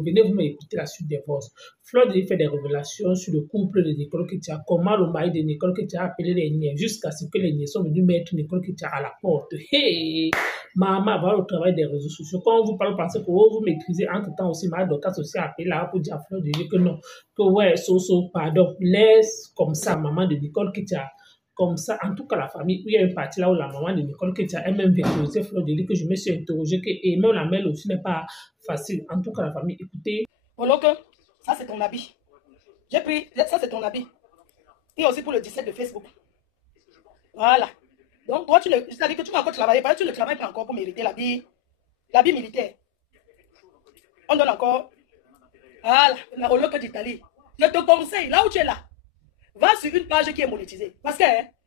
venez vous m'écouter la suite des voix. Fleur de Lis fait des révélations sur le couple de Nicole Ketia, comment le mari de Nicole Ketia a appelé les niais jusqu'à ce que les niais sont venus mettre Nicole Ketia à la porte. Hey! Maman, va au travail des réseaux sociaux. Quand on vous parle, parce que vous maîtrisez, entre-temps aussi, ma Dorcas aussi a appelé là pour dire à Fleur de Lis que non, que ouais, pardon, laisse comme ça, maman de Nicole Ketia. Comme ça, en tout cas, la famille, il y a une partie là où la maman de Nicole Ketia elle-même vérité Fleur de Lis que je me suis interrogée, et même la mail aussi n'est pas facile. En tout cas, la famille, écoutez. Voilà que ça, c'est ton habit. J'ai pris, ça, c'est ton habit. Et aussi pour le 17 de Facebook. Voilà. Donc, toi, c'est-à-dire que tu vas encore travailler, parce que tu ne travailles pas encore pour mériter l'habit militaire. On donne encore, voilà, la Holocaust d'Italie. Je te conseille, là où tu es là, va sur une page qui est monétisée. Parce que,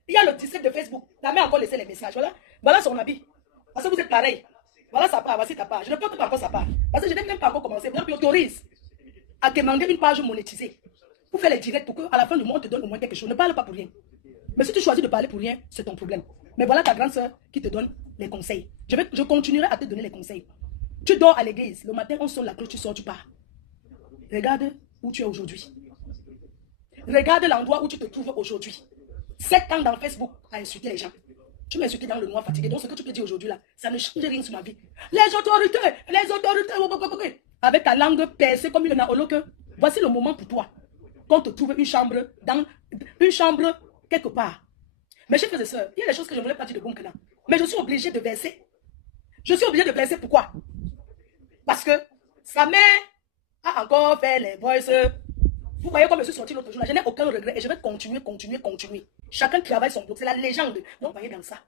il y a le 17 de Facebook. La mère a encore laissé les messages. Voilà, voilà son habit. Parce que vous êtes pareil. Voilà sa part, voici ta part. Je ne peux pas encore sa part. Parce que je n'ai même pas encore commencé. Vous m'autorise à demander une page monétisée. Pour faire les directs, pour qu'à la fin du mois, on te donne au moins quelque chose. Ne parle pas pour rien. Mais si tu choisis de parler pour rien, c'est ton problème. Mais voilà ta grande soeur qui te donne les conseils. Je continuerai à te donner les conseils. Tu dors à l'église. Le matin, on sonne la cloche, tu sors, tu pars. Regarde où tu es aujourd'hui. Regarde l'endroit où tu te trouves aujourd'hui. 7 ans dans Facebook à insulter les gens. Tu m'as insulté dans le noir fatigué. Donc ce que tu peux dire aujourd'hui là, ça ne change rien sur ma vie. Les autorités. Avec ta langue percée comme une naoloque. Voici le moment pour toi. Qu'on te trouve une chambre quelque part. Mes chers frères et sœurs, il y a des choses que je ne voulais pas dire de Boumkena. Mais je suis obligée de verser. Je suis obligée de verser. Pourquoi? Parce que sa mère a encore fait les voices. Vous voyez comme je suis sortie l'autre jour là, je n'ai aucun regret et je vais continuer. Chacun travaille son boulot, c'est la légende. Donc voyez dans ça.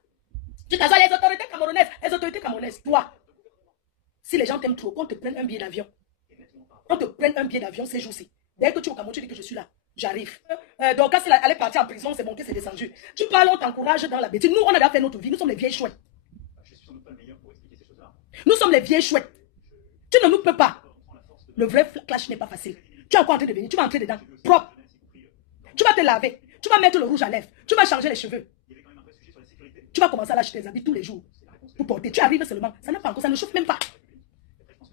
Tu t'assois les autorités camerounaises, toi. Si les gens t'aiment trop, qu'on te prenne un billet d'avion. On te prenne un billet d'avion ces jours-ci. Dès que tu es au Cameroun, tu dis que je suis là. J'arrive. Donc, quand elle est partie en prison, c'est monté, c'est descendu. Tu parles, on t'encourage dans la bêtise. Nous, on a déjà fait notre vie. Nous sommes les vieilles chouettes. Nous sommes les vieilles chouettes. Tu ne nous peux pas. Le vrai clash n'est pas facile. Tu es encore en train de venir. Tu vas entrer dedans. Propre. Tu vas te laver. Tu vas mettre le rouge à lèvres. Tu vas changer les cheveux. Tu vas commencer à lâcher tes habits tous les jours. Pour porter. Tu arrives seulement. Ça n'a pas encore. Ça ne chauffe même pas.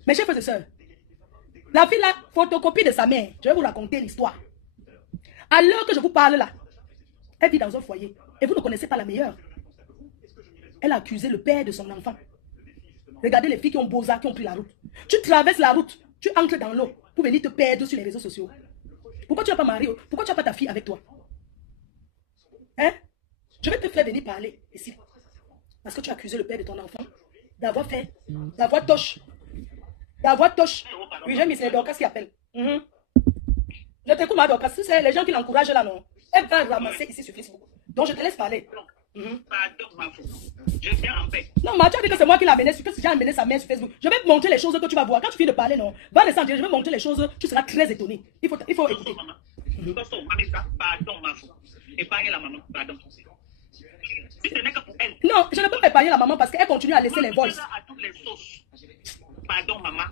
Mes chers frères et sœurs. La fille là, photocopie de sa mère. Je vais vous raconter l'histoire. À l'heure que je vous parle là, elle vit dans un foyer. Et vous ne connaissez pas la meilleure. Elle a accusé le père de son enfant. Regardez les filles qui ont beaux arts, qui ont pris la route. Tu traverses la route, tu entres dans l'eau pour venir te perdre sur les réseaux sociaux. Pourquoi tu n'as pas marié? Pourquoi tu n'as pas ta fille avec toi? Hein? Je vais te faire venir parler ici. Parce que tu as accusé le père de ton enfant d'avoir fait, d'avoir toche. Oui, j'ai mis, c'est les Dorcas qui appellent. Je t'écoute, ma Dorcas. C'est les gens qui l'encouragent là, non? Elle va ramasser ici sur Facebook. Donc, je te laisse parler. Pardon, ma fille. Je viens en paix. Non, mais tu as dit que c'est moi qui l'ai amené, que j'ai amené sa mère sur Facebook. Je vais te montrer les choses que tu vas voir. Quand tu finis de parler, non? Va descendre, je vais te montrer les choses. Tu seras très étonné. Il faut écouter. Pardon, ma fille. Épargnez la maman. Pardon. Si ce n'est que pour elle. Non, je ne peux pas épargner la maman parce qu'elle continue à laisser les voices. À toutes les sauces. Pardon, maman.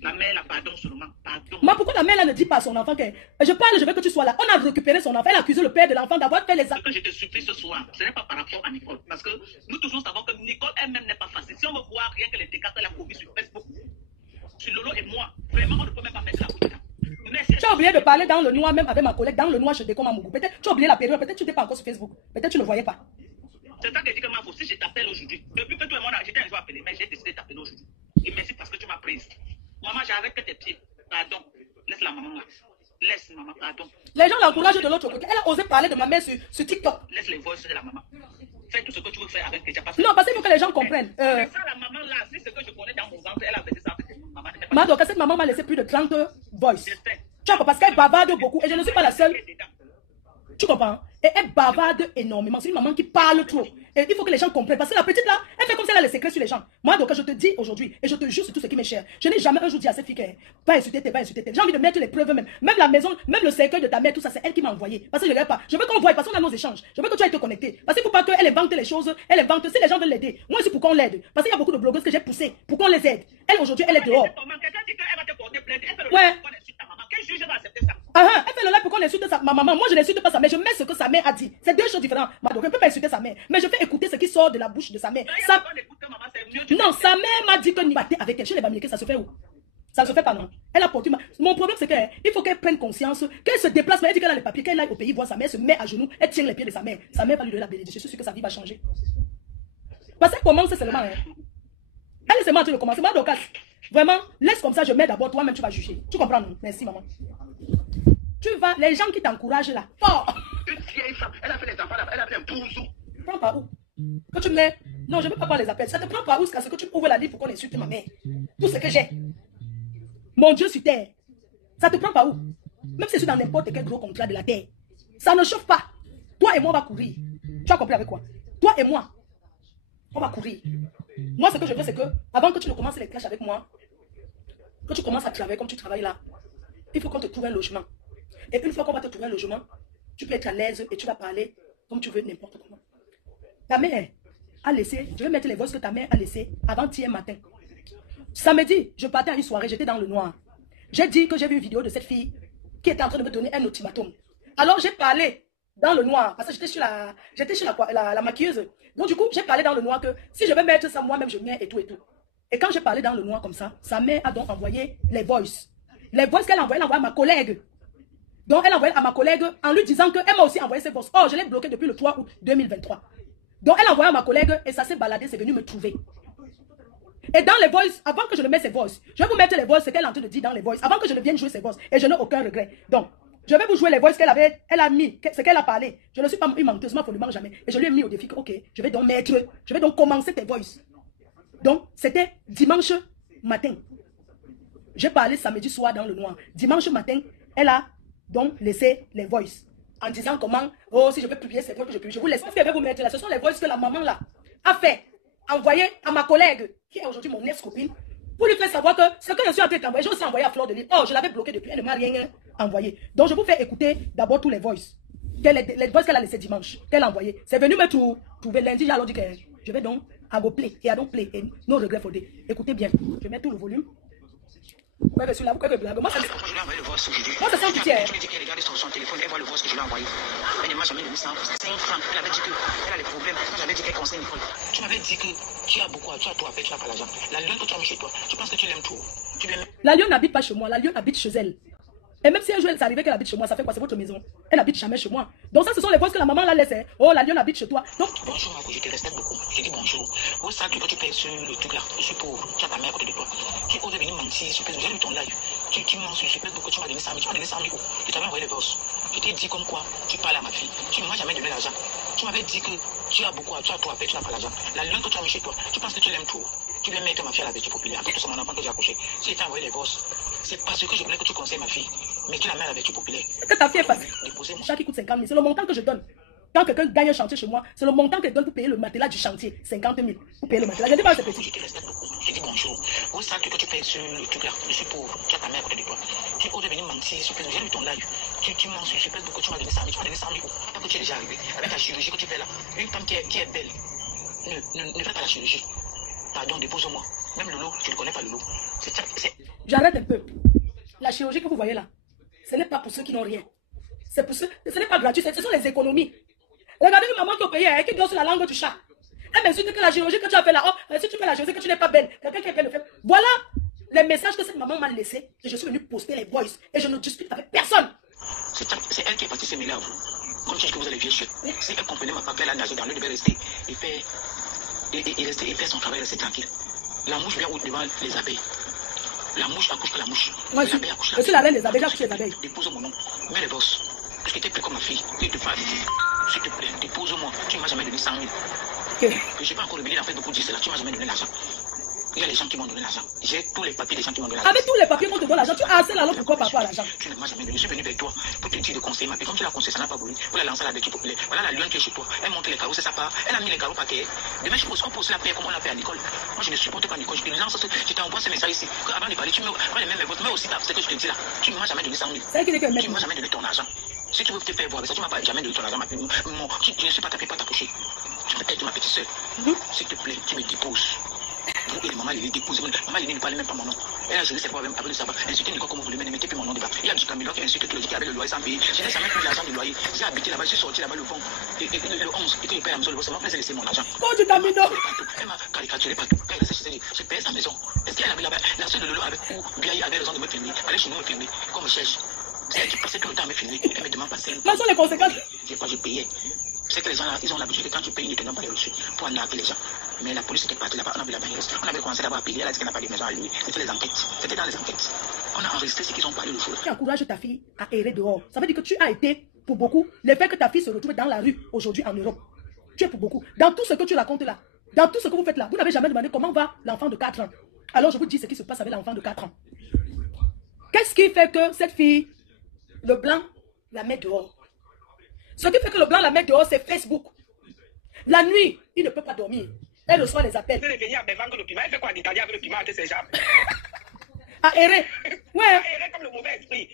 La mère, la pardon seulement. Pardon. Mais pourquoi la mère là ne dit pas à son enfant que je parle, je veux que tu sois là? On a récupéré son enfant, elle a accusé le père de l'enfant d'avoir fait les actes. Ce que je te supplie ce soir, ce n'est pas par rapport à Nicole. Parce que nous toujours savons que Nicole elle-même n'est pas facile. Si on veut voir rien que les dégâts qu'elle a commis sur Facebook, sur Lolo et moi, vraiment on ne peut même pas mettre la boutique. Tu as oublié de parler dans le noir, même avec ma collègue, dans le noir, je décomme à Mougou. Peut-être tu as oublié la période, peut-être tu n'étais pas encore sur Facebook. Peut-être tu ne le voyais pas. C'est ça que je dis que ma si je t'appelle aujourd'hui, depuis que tout le monde a j'étais un jour appelé, mais j'ai décidé de t'appeler aujourd'hui. Et merci parce que tu m'as prise. Maman, j'arrête que tes pieds. Pardon. Laisse la maman là. Laisse maman, pardon. Les gens l'encouragent de l'autre côté. Elle a osé parler de ma mère sur TikTok. Laisse les voices de la maman. Fais tout ce que tu veux faire avec tes parce Non, parce qu'il faut que les gens comprennent. Ça, la maman là, c'est ce que je connais dans mon ventre. Elle a fait ça avec maman. Mado, cette maman m'a laissé plus de 30 voices. Tu vois, parce qu'elle bavarde beaucoup. Et je ne suis pas la seule. Tu comprends? Et elle bavarde énormément. C'est une maman qui parle trop. Et il faut que les gens comprennent. Parce que la petite là, elle fait comme si elle a les secrets sur les gens. Moi, donc, je te dis aujourd'hui, et je te jure sur tout ce qui m'est cher, je n'ai jamais un jour dit à cette fille que va insulter, va insulter. J'ai envie de mettre les preuves même. Même la maison, même le cercueil de ta mère, tout ça, c'est elle qui m'a envoyé. Parce que je ne regarde pas. Je veux qu'on voie, parce qu'on a nos échanges. Je veux que tu ailles te connecter. Parce qu'il ne faut pas qu'elle invente les choses. Elle invente. Si les gens veulent l'aider, moi aussi pour qu'on l'aide. Parce qu'il y a beaucoup de blogueuses que j'ai poussées pour qu'on les aide. Elle aujourd'hui, elle est dehors. Ouais. Elle fait le live pour qu'on insulte ma maman. Moi, je n'insulte pas sa mère. Je mets ce que sa mère a dit. C'est deux choses différentes. Donc, elle ne peut pas insulter sa mère. Mais je fais écouter ce qui sort de la bouche de sa mère. Non, sa mère m'a dit que ni battait avec elle. Chez les Bamileke, ça se fait où? Ça ne se fait pas, non. Elle a porté Mon problème, c'est qu'il faut qu'elle prenne conscience, qu'elle se déplace, mais elle dit qu'elle a les papiers, qu'elle aille au pays voir sa mère, se met à genoux, elle tient les pieds de sa mère. Sa mère va lui donner la bénédiction. Je suis sûr que sa vie va changer. Parce qu'elle commence seulement. Hein. Elle est seulement en train de commencer. Moi, Dorcas, vraiment, laisse comme ça, je mets d'abord, toi-même, tu vas juger. Tu comprends, non? Merci, maman. Tu vas, les gens qui t'encouragent là. Oh! Une vieille femme, elle a fait les enfants là, elle a fait un bousou. Prends par où? Que tu mets. Non, je ne veux pas prendre les appels. Ça te prend par où jusqu'à ce que tu ouvres la livre pour qu'on insulte ma mère? Tout ce que j'ai. Mon Dieu sur terre. Ça te prend par où? Même si je suis dans n'importe quel gros contrat de la terre. Ça ne chauffe pas. Toi et moi, on va courir. Tu as compris avec quoi? Toi et moi, on va courir. Moi, ce que je veux, c'est que, avant que tu ne commences les clashs avec moi, que tu commences à travailler comme tu travailles là, il faut qu'on te trouve un logement. Et une fois qu'on va te trouver un logement, tu peux être à l'aise et tu vas parler comme tu veux, n'importe comment. Ta mère a laissé, je vais mettre les voix que ta mère a laissé avant-hier matin. Samedi, je partais à une soirée, j'étais dans le noir. J'ai dit que j'ai vu une vidéo de cette fille qui était en train de me donner un ultimatum. Alors j'ai parlé dans le noir, parce que j'étais chez la maquilleuse. Donc du coup, j'ai parlé dans le noir que si je vais mettre ça moi-même, je mets et tout et tout. Et quand j'ai parlé dans le noir comme ça, sa mère a donc envoyé les voices. Les voices qu'elle a envoyées, elle a envoyé à ma collègue. Donc elle a envoyé à ma collègue en lui disant qu'elle m'a aussi envoyé ses voices. Oh, je l'ai bloqué depuis le 3 août 2023. Donc elle a envoyé à ma collègue et ça s'est baladé, c'est venu me trouver. Et dans les voices, avant que je ne mette ses voices, je vais vous mettre les voices, ce qu'elle est en train de dire dans les voices, avant que je ne vienne jouer ses voices. Et je n'ai aucun regret. Donc, je vais vous jouer les voices elle a mis, ce qu'elle a parlé. Je ne suis pas une menteuse, moi, follement jamais. Et je lui ai mis au défi que, ok, je vais donc commencer tes voices. Donc, c'était dimanche matin. J'ai parlé samedi soir dans le noir. Dimanche matin, elle a donc laissé les voices. En disant comment, oh, si je peux publier ces voices, je vous laisse. Ce que je vais vous mettre là, ce sont les voices que la maman là a fait. Envoyé à ma collègue, qui est aujourd'hui mon ex-copine, pour lui faire savoir que ce que je suis en train d'envoyer, j'ai aussi envoyé à Fleur de Lys. Oh, je l'avais bloqué depuis, elle ne m'a rien envoyé. Donc, je vous fais écouter d'abord tous les voices. Les voices qu'elle a laissées dimanche, qu'elle a envoyées. C'est venu me trouver lundi, j'ai alors dit que je vais donc à go play, et à donc play, et no regret for day. Écoutez bien, je mets tout le volume. Ouais, mais celui-là, vous pouvez blaguer. Moi, ça sent pitié. Je lui ai dit qu'elle regardait sur son téléphone, elle voit le voice que je lui ai envoyé. Elle ne m'a jamais donné 100 francs. Elle avait dit qu'elle a des problèmes. Quand j'avais dit qu'elle conseille Nicole, tu m'avais dit que tu as beaucoup, tu as tout à faire, tu n'as pas l'argent. La lionne que tu as mis chez toi, tu penses que tu l'aimes trop. La lionne n'habite pas chez moi, la lionne habite chez elle. Et même si un jour elle s'arrivait qu'elle habite chez moi, ça fait quoi? C'est votre maison. Elle n'habite jamais chez moi. Donc ça, ce sont les voix que la maman la laisse. Oh, la lionne habite chez toi. Donc... Bonjour, Marco, je te respecte beaucoup. Je dis bonjour. Au sac que tu payes sur le truc là, je suis pauvre. Tu as ta mère à côté de toi. Tu oses venir mentir sur Facebook. J'ai lu ton live. Tu mens sur Facebook que tu m'as donné 100 000. Tu m'as donné 100 000 euros. Je t'avais envoyé les boss. Je t'ai dit comme quoi tu parles à ma fille. Tu ne m'as jamais donné l'argent. Tu m'avais dit que tu as beaucoup, tu as tout à faire, tu n'as pas l'argent. La lionne que tu as mis chez toi, tu penses que tu l'aimes trop. Tu viens mettre ma fille à la vertu populaire. Tout ça, mon enfant que j'ai accouché. Si j'ai envoyé les boss, c'est parce que je voulais que tu conseilles ma fille. Mais tu la mets à la vertu populaire. Que ta fille est passée. Chaque qui coûte 50 000. C'est le montant que je donne. Quand quelqu'un gagne un chantier chez moi, c'est le montant qu'elle donne pour payer le matelas du chantier. 50 000. Pour payer le matelas. Je ne dis pas que c'est petit. Je te respecte beaucoup. Je dis bonjour. Au sac que tu payes sur le truc là, je suis pauvre. Tu as ta mère à côté de toi. Tu oses venir mentir sur Facebook. J'ai lu ton live. Tu mens sur Facebook que tu m'as donné 100 000. Tu m'as donné 100 000 euros. Parce que tu es déjà arrivé. Avec la chirurgie que tu fais là. Une femme qui est belle ne fait pas la chirurgie. Pardon, dépose-moi. Même Lolo, tu ne connais pas Lolo. J'arrête un peu. La chirurgie que vous voyez là, ce n'est pas pour ceux qui n'ont rien. C'est pour ceux, ce n'est pas gratuit, ce sont les économies. Regardez une maman qui est au pays, qui dort sur la langue du chat. Elle m'insulte que la chirurgie que tu as fait là, oh, si tu fais la chirurgie que tu n'es pas belle, quelqu'un qui est belle le fait. Voilà les messages que cette maman m'a laissés. Et je suis venu poster les voices. Et je ne discute avec personne. C'est elle qui est partie se mêler à vous. Comme tu dis que vous allez vieillir. Si elle comprenait ma papa, elle a nagé dans l'eau, devait rester et faire son travail, rester tranquille. La mouche vient devant les abeilles. La mouche accouche que la mouche. Moi, je suis la reine des abeilles, j'accouche les abeilles. Dépose mon nom, mets les bosses. Parce que tu es plus comme ma fille. Tu te fais s'il te plaît, dépose-moi. Tu ne m'as jamais donné 100 000. Okay. Je n'ai pas encore oublié en fait beaucoup dire cela. Tu ne m'as jamais donné l'argent. Il y a les gens qui m'ont donné l'argent. J'ai tous les papiers des gens qui m'ont donné l'argent. Avec tous les papiers qu'on te donne l'argent, tu as assez l'argent pourquoi par rapport à l'argent? Tu ne m'as jamais donné. Je suis venu vers toi pour te dire de conseiller ma fille. Comme tu l'as conseillé, ça n'a pas voulu. Pour la lancer à la vertu populaire. Voilà la lionne qui est chez toi. Elle monte les carreaux, c'est sa part. Elle a mis les carreaux par terre. Demain, on pose la paix comme on l'a fait à Nicole. Moi, je ne supporte pas Nicole. Je te lance, je t'envoie ce message ici. Avant de parler, tu me prends les mêmes votes. Mais aussi, ce que je te dis là. Tu ne m'as jamais donné 100 000. Tu ne m'as jamais donné ton argent. Si tu veux te faire voir avec ça, tu ne m'as jamais donné ton argent. Je ne suis pas ta fille, pas ta coucher. Tu es ma petite soeur. S'il te plaît, tu me déposes. Vous et maman Lili d'épouse. Maman Lili ne parlait même pas mon nom. Elle a joué ses problèmes après le sabbat. Insulté Nicole comme vous voulez, mais ne mettez plus mon nom dedans. Il y a du Camilo qui a insulté tout le dit avec le loyer sans payer. Je n'ai jamais pris l'argent du loyer. J'ai habité là-bas, je suis sorti là-bas le vent. Et le 11, et que je paye la maison, le ça m'a fait laisser mon argent. Oh, du Camilo. Elle m'a caricaturé partout. Quand elle a séché, j'ai payé sa maison. Est-ce qu'elle avait là-bas, la soeur de Lolo avec où bien il avait raison de me filmer. Allez chez nous me filmer. Comme je cherche. C'est elle qui passait tout le temps à me filmer. Elle me demande pas 5. Quelles sont les conséquences? J'ai payé. C'est que les gens là, ils ont l'habitude que quand tu payes, ils ne te donnent pas les reçus pour arnaquer les gens. Mais la police était partie là-bas, on a vu la bagnole. On avait commencé d'abord à payer, elle a dit qu'elle n'a pas de maison à lui. C'était les enquêtes. C'était dans les enquêtes. On a enregistré ce qu'ils ont parlé le jour. Tu encourages ta fille à errer dehors. Ça veut dire que tu as été, pour beaucoup, le fait que ta fille se retrouve dans la rue aujourd'hui en Europe. Tu es pour beaucoup. Dans tout ce que tu racontes là, dans tout ce que vous faites là, vous n'avez jamais demandé comment va l'enfant de 4 ans. Alors je vous dis ce qui se passe avec l'enfant de 4 ans. Qu'est-ce qui fait que cette fille, le blanc, la met dehors? Ce qui fait que le blanc la met dehors, c'est Facebook. La nuit, il ne peut pas dormir. Elle reçoit les appels. Elle est venue à Bévang le piment. Elle fait quoi d'Italie avec le piment entre ses jambes? À errer. Ouais. À errer comme le mauvais esprit.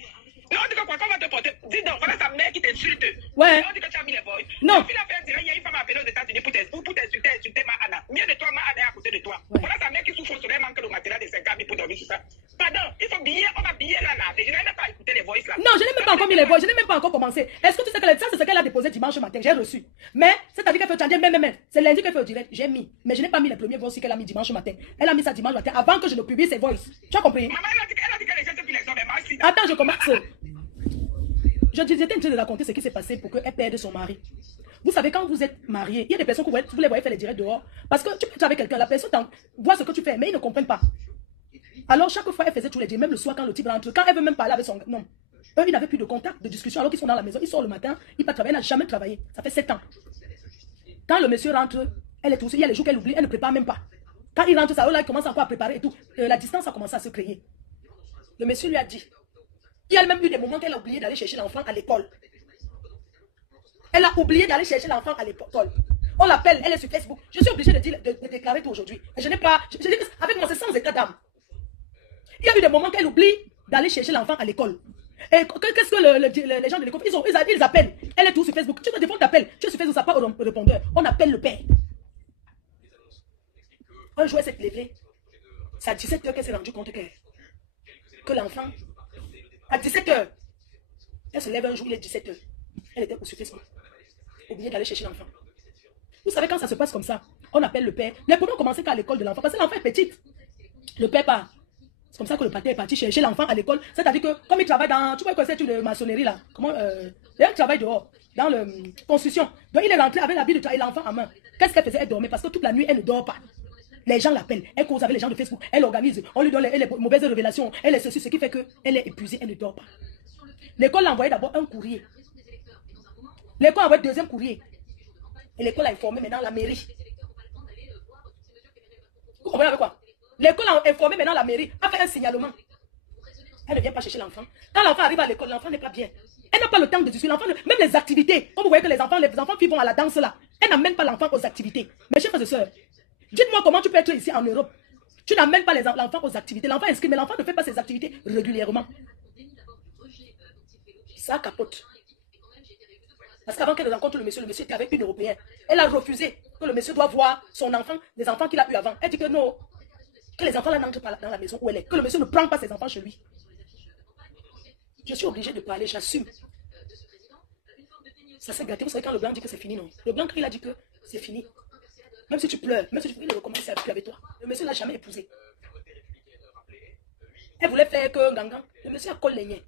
Et on dit que quoi, quand on va te porter, dis donc, voilà ta mère qui t'insulte. Ouais. Et on dit que tu as mis les voix. Non. La fille a fait un direct, il y a une femme appelée aux États-Unis pour t'insulter ma Anna. Mieux de toi, ma Anna est à côté de toi. Ouais. Voilà ta mère qui souffre au soleil, manque le matériel de 50 000 pour dormir sur ça. Pardon, il faut biller, on va biller la laver. Je n'ai même pas écouté les voix là. Non, je n'ai même pas encore mis les voix, je n'ai même pas encore commencé. Est-ce que tu sais que ça, c'est ce qu'elle a déposé dimanche matin, j'ai reçu. Mais, c'est-à-dire qu'elle fait changer, mais, c'est lundi qu'elle fait au direct, j'ai mis. Mais je n'ai pas mis les premiers voix qu'elle a mis dimanche matin. Elle a mis ça dimanche matin avant que je ne publie ses voix. Tu as compris? Maman, elle a dit qu'elle est jeune depuis les hommes, mais moi, si. Attends, je commence. J'étais en train de raconter ce qui s'est passé pour qu'elle perde son mari. Vous savez, quand vous êtes marié, il y a des personnes que vous les voyez faire les directs dehors. Parce que tu peux être avec quelqu'un, la personne voit ce que tu fais, mais ils ne comprennent pas. Alors, chaque fois, elle faisait tous les directs, même le soir quand le type rentre, quand elle veut même parler avec son... Non. Eux, ils n'avaient plus de contact, de discussion, alors qu'ils sont dans la maison. Ils sortent le matin, ils partent travailler, elle n'a jamais travaillé. Ça fait 7 ans. Quand le monsieur rentre, elle est aussi, il y a les jours qu'elle oublie, elle ne prépare même pas. Quand il rentre, ça, là, il commence encore à préparer et tout. La distance a commencé à se créer. Le monsieur lui a dit, il y a même eu des moments qu'elle a oublié d'aller chercher l'enfant à l'école. Elle a oublié d'aller chercher l'enfant à l'école. On l'appelle, elle est sur Facebook. Je suis obligée de déclarer tout aujourd'hui. Je n'ai pas... Je dis que avec moi, c'est sans état d'âme. Il y a eu des moments qu'elle oublie d'aller chercher l'enfant à l'école. Et qu'est-ce que les gens de l'école, ils appellent. Elle est tout sur Facebook. Tu te défends, t'appelles. Tu es sur Facebook, ça n'a pas au répondeur. On appelle le père. Un jour, elle s'est levée. C'est à 17 h qu'elle s'est rendue compte que l'enfant... À 17 h, elle se lève un jour, il est 17 h. Elle était sur Facebook. Oubliée d'aller chercher l'enfant. Vous savez, quand ça se passe comme ça, on appelle le père. Les problèmes commencent qu'à l'école de l'enfant. Parce que l'enfant est petit. Le père part. C'est comme ça que le père est parti chercher l'enfant à l'école. C'est-à-dire que, comme il travaille dans... Tu vois quoi, c'est une maçonnerie là. Comment... il travaille dehors. Dans la construction. Donc il est rentré avec l'habit de travail et l'enfant en main. Qu'est-ce qu'elle faisait? Elle dormait. Parce que toute la nuit, elle ne dort pas. Les gens l'appellent. Elle cause avec les gens de Facebook. Elle organise. On lui donne les mauvaises révélations. Elle est ceci, ce qui fait qu'elle est épuisée. Elle ne dort pas. L'école l'a envoyé d'abord un courrier. L'école a envoyé le deuxième courrier. Et l'école a informé maintenant la mairie. Vous comprenez avec quoi? L'école a informé maintenant la mairie. A fait un signalement. Elle ne vient pas chercher l'enfant. Quand l'enfant arrive à l'école, l'enfant n'est pas bien. Elle n'a pas le temps de discuter. L'enfant, même les activités. Comme vous voyez que les enfants qui vont à la danse là, elle n'amène pas l'enfant aux activités. Mes chers frères et sœurs, dites-moi comment tu peux être ici en Europe. Tu n'amènes pas l'enfant aux activités. L'enfant est inscrit, mais l'enfant ne fait pas ses activités régulièrement. Ça capote. Parce qu'avant qu'elle rencontre le monsieur était avec une Européenne. Elle a refusé que le monsieur doit voir son enfant, les enfants qu'il a eu avant. Elle dit que non, que les enfants là n'entrent pas dans la maison où elle est. Que le monsieur ne prend pas ses enfants chez lui. Je suis obligée de parler, j'assume. Ça s'est gâté. Vous savez quand le blanc dit que c'est fini, non? Le blanc, quand il a dit que c'est fini, même si tu pleures, même si tu veux recommencer à plus avec toi, le monsieur ne l'a jamais épousé. Elle voulait faire que gangan. Le monsieur a collé les niais.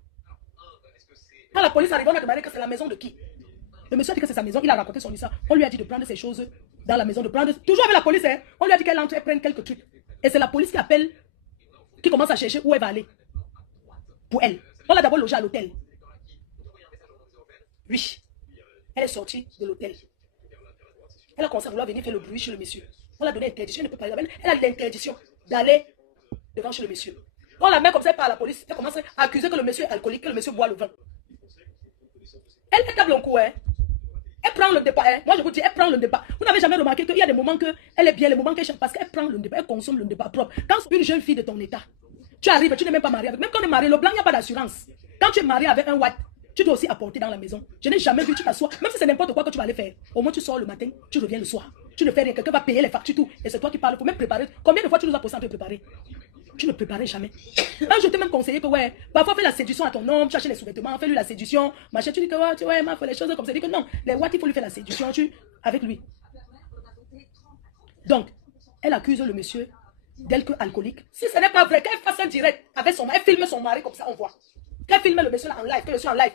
Quand la police arrive, on a demandé que c'est la maison de qui? Le monsieur a dit que c'est sa maison, il a raconté son histoire. On lui a dit de prendre ses choses dans la maison, toujours avec la police, hein. On lui a dit qu'elle entre et prenne quelques trucs. Et c'est la police qui appelle, qui commence à chercher où elle va aller. Pour elle. On l'a d'abord logée à l'hôtel. Oui. Elle est sortie de l'hôtel. Elle a commencé à vouloir venir faire le bruit chez le monsieur. On l'a donné l'interdiction, elle ne peut pas aller. Elle a l'interdiction d'aller devant chez le monsieur. On la met comme ça par la police. Elle commence à accuser que le monsieur est alcoolique, que le monsieur boit le vin. Elle table un coup, hein. Elle prend le départ. Hein. Moi, je vous dis, elle prend le départ. Vous n'avez jamais remarqué qu'il y a des moments qu'elle est bien, les moments qu'elle cherche, parce qu'elle prend le départ, elle consomme le départ propre. Quand une jeune fille de ton état, tu arrives, tu n'es même pas marié avec. Même quand on est marié, le blanc, il n'y a pas d'assurance. Quand tu es marié avec un watt, tu dois aussi apporter dans la maison. Je n'ai jamais vu, tu t'assois. Même si c'est n'importe quoi que tu vas aller faire. Au moins, tu sors le matin, tu reviens le soir. Tu ne fais rien, quelqu'un va payer les factures, tout. Et c'est toi qui parles. Il faut même préparer. Combien de fois tu nous as posé à te préparer? Tu ne préparais jamais. Je t'ai même conseillé que, ouais, parfois fais la séduction à ton homme, chercher les sous-vêtements, fais-lui la séduction. Machin, tu dis que, ouais, il faut les choses comme ça. Dis que non, les what, il faut lui faire la séduction avec lui. Donc, elle accuse le monsieur d'être alcoolique. Si ce n'est pas vrai, qu'elle fasse un direct avec son mari, elle filme son mari comme ça, on voit. Qu'elle filme le monsieur là en live, que je suis en live.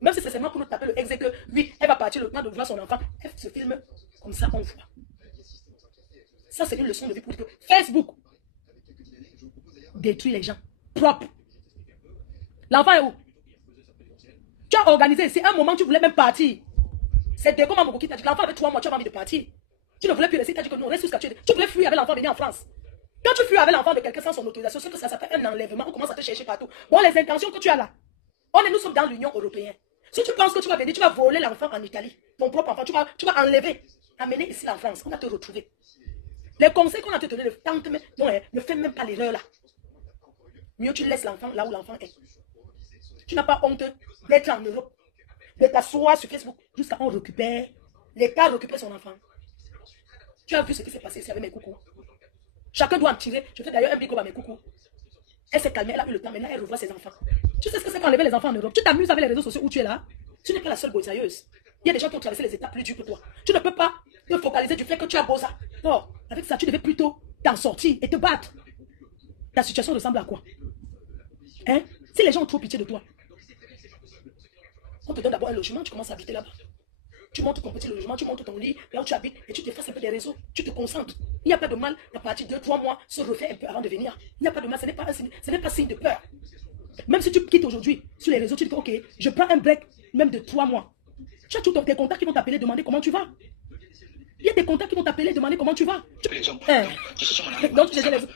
Même si c'est seulement pour nous taper le ex et que oui, elle va partir le temps de voir son enfant. Elle se filme comme ça, on voit. Ça, c'est une leçon de vie pour que Facebook détruit les gens. Propre. L'enfant est où? Tu as organisé, c'est un moment où tu voulais même partir. C'est Déco Mambo qui t'a dit que l'enfant avait 3 mois, tu as envie de partir. Tu ne voulais plus laisser, tu as dit que non, reste jusqu'à tu voulais fuir avec l'enfant, venir en France. Quand tu fuis avec l'enfant de quelqu'un sans son autorisation, c'est que ça s'appelle un enlèvement, on commence à te chercher partout. Bon, les intentions que tu as là, nous sommes dans l'Union européenne. Si tu penses que tu vas venir, tu vas voler l'enfant en Italie, ton propre enfant, tu vas enlever, amener ici en France, on va te retrouver. Les conseils qu'on a te donné, ne fais même pas l'erreur là. Mieux tu laisses l'enfant là où l'enfant est. Tu n'as pas honte d'être en Europe, de t'asseoir sur Facebook jusqu'à on récupère. L'État récupère son enfant. Tu as vu ce qui s'est passé ici avec mes coucous. Chacun doit en tirer. Je fais d'ailleurs un bico à mes coucous. Elle s'est calmée, elle a eu le temps, maintenant elle revoit ses enfants. Tu sais ce que c'est qu'enlever les enfants en Europe? Tu t'amuses avec les réseaux sociaux où tu es là. Tu n'es pas la seule bosailleuse. Il y a des gens qui ont traversé les étapes plus dures que toi. Tu ne peux pas te focaliser du fait que tu as bosa. Non, avec ça, tu devais plutôt t'en sortir et te battre. Ta situation ressemble à quoi? Hein? Si les gens ont trop pitié de toi, on te donne d'abord un logement, tu commences à habiter là-bas. Tu montes ton petit logement, tu montes ton lit, là où tu habites, et tu te fasses un peu des réseaux, tu te concentres. Il n'y a pas de mal, à partir de 2-3 mois, se refaire un peu avant de venir. Il n'y a pas de mal, ce n'est pas signe de peur. Même si tu quittes aujourd'hui sur les réseaux, tu dis ok, je prends un break même de 3 mois. Tu as tous tes contacts qui vont t'appeler, demander comment tu vas. Il y a des contacts qui vont t'appeler, demander comment tu vas. Donc tu cherches les autres.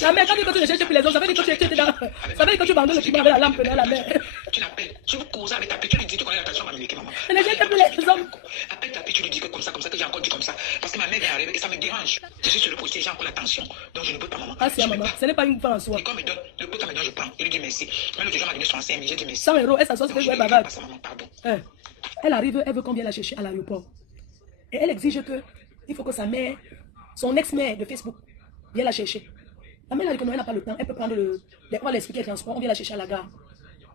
La mère, quand tu ne cherches plus les autres, ça veut dire que tu étais dans. Ça veut dire que tu abandonnes le piment avec la lampe dans la mer. Tu l'appelles, tu veux causer avec ta pute, tu lui dis tu connais la personne américaine, maman. Ne cherche plus les hommes. Appelle ta pute, tu lui dis que comme ça que j'ai encore dit comme ça. Parce que ma mère est arrivée et ça me dérange. Je suis sur le postier, j'ai encore la tension. Donc je ne peux pas, maman. Ah, c'est maman, ce n'est pas une fin en soi. Et quand me donne, le peu qu'elle me donne, je prends. Je lui dis merci. Même le jour m'a donné 65 000, j'ai dit merci. 100 €, elle s'assoit sur Facebook, elle bavarde. Pardon. Elle arrive, elle veut qu'on vienne la chercher à l'aéroport. Et elle exige que il faut que sa mère, son ex-mère de Facebook, vienne la chercher. La mère a dit que non, elle n'a pas le temps. Elle peut prendre on va l'expliquer le transport, on vient la chercher à la gare.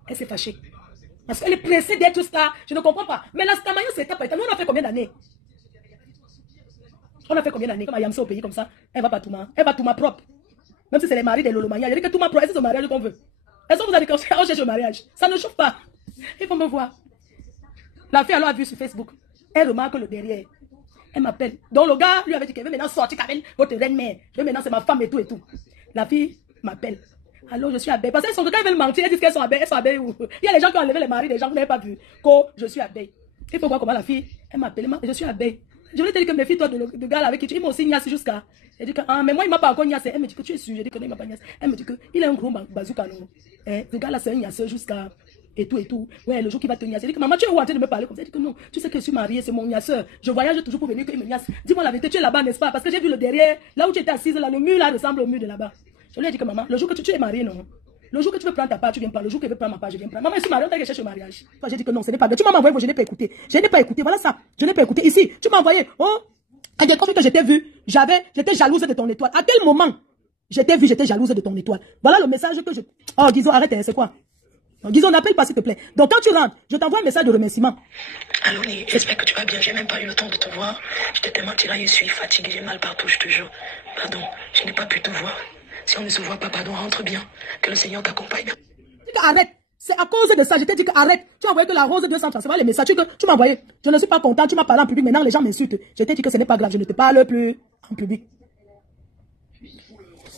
Elle s'est fâchée. Parce qu'elle est pressée d'être star. Je ne comprends pas. Mais la star, c'est étape par étape. Nous, on a fait combien d'années? On a fait combien d'années? Comme à Yamsa au pays comme ça, elle va pas tout mal. Elle va tout mal propre. Même si c'est les maris des Lolomania, il y a dit que tout mal propre. C'est ce mariage qu'on veut. Est-ce que vous avez dit qu'on cherche le mariage? Ça ne chauffe pas. Il faut me voir. La fille, alors, a vu sur Facebook. Elle remarque le derrière. Elle m'appelle. Donc le gars lui avait dit qu'elle veut maintenant sortir Kamel, votre reine-mère. Je veux maintenant c'est ma femme et tout et tout. La fille m'appelle. Alors je suis abeille. Parce qu'elles sont quand elles veulent mentir, elles disent qu'elles sont abeilles. Elles sont abeilles où? Il y a des gens qui ont enlevé les maris des gens que vous n'avez pas vu. Que je suis abeille. Il faut voir comment la fille, elle m'appelle. Je suis abeille. Je voulais te dire que mes filles, toi, de gars avec qui tu. Ils m'ont aussi niassé jusqu'à. Elle dit que ah, mais moi il m'a pas encore niassé. Elle me dit que tu es sûr. Je dis que non, il m'a pas niassé. Elle me dit que il a un gros bazooka non. Le gars là c'est un niasseur jusqu'à. Et tout et tout. Ouais, le jour qui va te niasser. Elle dit que maman, tu es où en train de me parler comme ça? Elle dit que non, tu sais que je suis mariée, c'est mon niasseur. Je voyage toujours pour venir qu'il me niasse. Dis-moi la vérité, tu es là-bas, n'est-ce pas? Parce que j'ai vu le derrière, là où tu étais assise, là, le mur là ressemble au mur de là-bas. Je lui ai dit que maman, le jour que tu es mariée, non. Le jour que tu veux prendre ta part, tu viens pas. Le jour que je veux prendre ma part, je viens prendre. Maman, je suis mariée, on t'a cherché le mariage. Toi, j'ai dit que non, ce n'est pas vrai. Tu m'as envoyé, je n'ai pas écouté. Je n'ai pas écouté, voilà ça. Je n'ai pas écouté. Ici, tu m'as envoyé. Oh, à des fois que j'étais vue, j'étais jalouse de ton étoile. À quel moment j'étais vue, j'étais jalouse de ton étoile? Voilà le message que je. Oh, disons, arrête, c'est quoi? Disons, n'appelle pas s'il te plaît. Donc quand tu rentres, je t'envoie un message de remerciement. Allô, j'espère que tu vas bien. J'ai même pas eu le temps de te voir. J'étais tellement tiraillée, je suis fatiguée, j'ai mal partout, je te jure. Pardon, je n'ai pas pu te voir. Si on ne se voit pas, pardon, rentre bien. Que le Seigneur t'accompagne. Tu dis arrête. C'est à cause de ça. Je t'ai dit que arrête. Tu as envoyé que la rose 200, c'est les messages que tu m'as envoyé. Je ne suis pas content. Tu m'as parlé en public. Maintenant, les gens m'insultent. Je t'ai dit que ce n'est pas grave. Je ne te parle plus en public.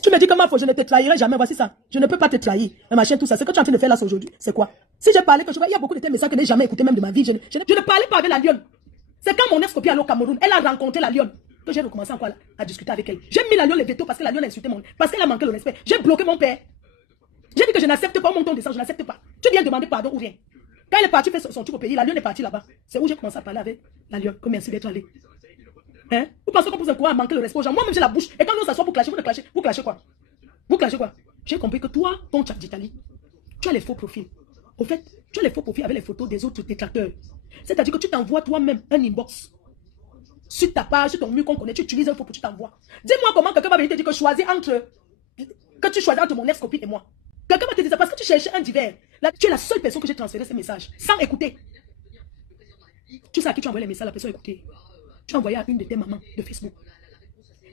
Tu me dis que ma faute, je ne te trahirai jamais. Voici ça. Je ne peux pas te trahir. Le machin, tout ça. Ce que tu es en train de faire là aujourd'hui, c'est quoi? Si j'ai parlé que je vois, il y a beaucoup de tes messages que je n'ai jamais écouté même de ma vie. Je ne parlais pas avec la lionne. C'est quand mon ex-copine allait au Cameroun, elle a rencontré la lionne. Que j'ai recommencé encore à discuter avec elle. J'ai mis la lionne les veto parce que la lionne a insulté mon. Parce qu'elle a manqué le respect. J'ai bloqué mon père. J'ai dit que je n'accepte pas mon ton de ça, je n'accepte pas. Tu viens demander pardon ou rien. Quand elle est partie faire son truc au pays, la lionne est partie là-bas. C'est où j'ai commencé à parler avec la lionne. Que merci d'être allé. Hein? Vous pensez qu'on pose un coup à manquer le respect aux gens? Moi-même j'ai la bouche. Et quand nous s'assoit pour clasher, vous clashez. Vous clashez quoi? Vous clashez quoi? J'ai compris que toi, ton chat d'Italie, tu as les faux profils. Au fait, tu as les faux profils avec les photos des autres détracteurs. C'est-à-dire que tu t'envoies toi-même un inbox sur ta page, sur ton mur qu'on connaît, tu utilises un faux pour tu t'envoies. Dis-moi comment quelqu'un va venir te dire que choisis que tu choisis entre mon ex-copine et moi. Quelqu'un va te dire ça parce que tu cherchais un divers. Là, tu es la seule personne que j'ai transféré ces messages sans écouter. Tu sais à qui tu as envoyé les messages, la personne a écouté. Tu as envoyé à une de tes mamans de Facebook.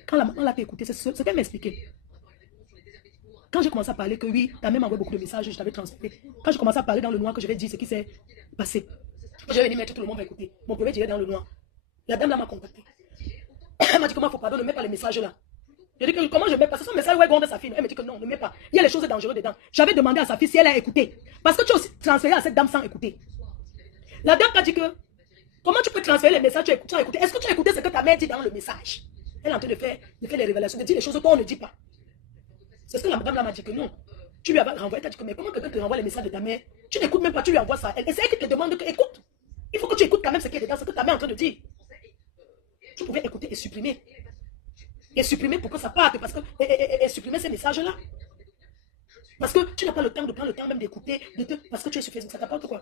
Quand la maman l'a fait écouter, c'est ce qu'elle m'a expliqué. Quand j'ai commencé à parler que oui, tu as même envoyé beaucoup de messages, je t'avais transféré. Quand j'ai commencé à parler dans le noir, que je vais dire ce qui s'est passé. Je vais venir mettre tout le monde va écouter. Mon premier direct dans le noir. La dame là m'a contacté. Elle m'a dit comment il faut pardon, ne mets pas les messages là. Je dis que comment je mets pas. Ce sont les messages où elle gronde sa fille. Elle me dit que non, ne mets pas. Il y a les choses dangereuses dedans. J'avais demandé à sa fille si elle a écouté. Parce que tu as aussi transféré à cette dame sans écouter. La dame a dit que comment tu peux transférer les messages, tu as écouté. Est-ce que tu as écouté ce que ta mère dit dans le message? Elle est en train de faire les révélations, de dire les choses qu'on ne dit pas. C'est ce que la dame là m'a dit que non. Tu lui as renvoyé, tu as dit que mais comment quelqu'un te renvoie les messages de ta mère? Tu n'écoutes même pas, tu lui envoies ça. Et c'est elle qui te demande que écoute. Il faut que tu écoutes quand même ce qui est dedans, ce que ta mère est en train de dire. Tu pouvais écouter et supprimer. Et supprimer pour que ça parte. Parce que, et supprimer ces messages-là. Parce que tu n'as pas le temps de prendre le temps même d'écouter. Parce que tu es sur Facebook. Ça t'apporte quoi?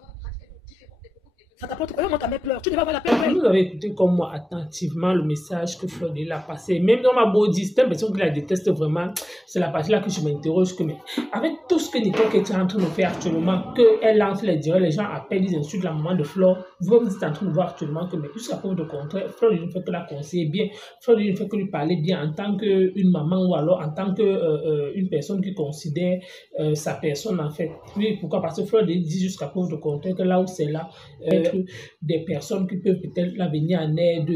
Ça t'apporte quoi? Comment ta mère pleure? Tu devais avoir la peine. Vous avez écouté comme moi attentivement le message que Flodil a passé. Même dans ma beau dit, c'est l'impression qu'il la déteste vraiment. C'est la partie là que je m'interroge. Mais avec tout ce que Nicole est en train de faire actuellement, qu'elle lance les directs, les gens appellent, ils insultent la maman de Flore. Vous êtes en train de voir actuellement que, mais jusqu'à preuve de contraire, Flodil ne fait que la conseiller bien. Flodil ne fait que lui parler bien en tant qu'une maman ou alors en tant qu'une personne qui considère sa personne en fait. Oui, pourquoi? Parce que Flodil dit jusqu'à preuve de contraire que là où c'est là, des personnes qui peuvent peut-être la venir en aide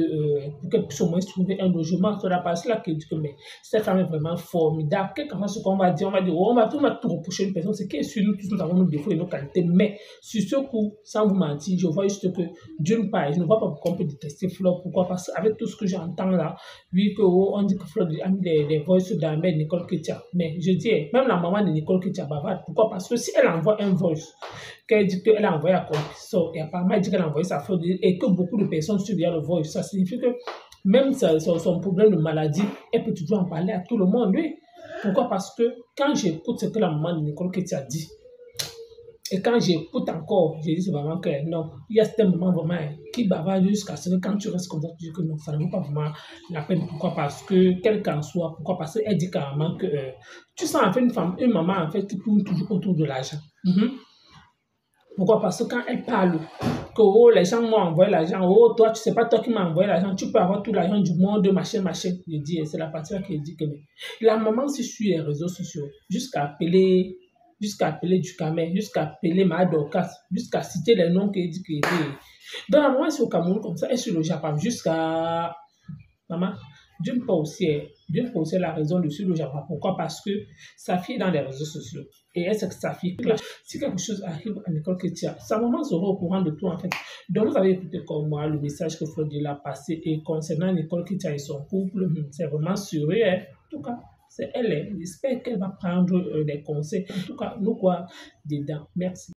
pour qu'elle puisse au moins trouver un logement. C'est la partie là qui dit que mais cette femme est vraiment formidable. Quelquefois, ce qu'on va dire, oh, on va tout reprocher une personne, c'est que sur nous tous, nous avons nos défauts et nos qualités. Mais sur ce coup, sans vous mentir, je vois juste que d'une part, je ne vois pas pourquoi on peut détester Flore. Pourquoi? Parce qu'avec tout ce que j'entends là, oui, que, oh, on dit que Flore a mis des voices dans la mère de Nicole Ketia. Mais je dis, même la maman de Nicole Ketia bavarde. Pourquoi? Parce que si elle envoie un voice, qu'elle dit qu'elle a envoyé à Compiso, et apparemment elle dit qu'elle a envoyé sa Flore, et que beaucoup de personnes suivent le voice, ça signifie que même son problème de maladie, elle peut toujours en parler à tout le monde, oui. Pourquoi? Parce que quand j'écoute ce que la maman de Nicole Ketia dit, et quand j'écoute encore, je dis c'est vraiment que non, il y a ce moment vraiment qui bavarde jusqu'à ce que quand tu restes comme ça, tu dis que non, ça ne vaut pas vraiment la peine. Pourquoi? Parce que, quel qu'en soit, pourquoi? Parce qu'elle dit carrément que tu sens en fait une maman en fait qui tourne toujours autour de l'argent. Pourquoi? Parce que quand elle parle, que oh, les gens m'ont envoyé l'argent, oh, toi, tu sais pas toi qui m'as envoyé l'argent, tu peux avoir tout l'argent du monde, machin. Je dis, c'est la partie là qui dit que la maman, si sur les réseaux sociaux, jusqu'à appeler du Cameroun, jusqu'à appeler Madorcas, jusqu'à citer les noms qu'elle dit qu'il était. Dans la maman, c'est au Cameroun comme ça, et sur le Japon, jusqu'à maman. D'une part aussi, la raison de suivre le Japon. Pourquoi? Parce que sa fille est dans les réseaux sociaux. Et elle sait que sa fille, si quelque chose arrive à Nicole Ketia, sa maman sera au courant de tout en fait. Donc vous avez écouté comme moi le message que Flodil a passé. Et concernant Nicole Ketia et son couple, c'est vraiment sur eux. Hein. En tout cas, c'est elle. J'espère qu'elle va prendre les conseils. En tout cas, nous quoi dedans. Merci.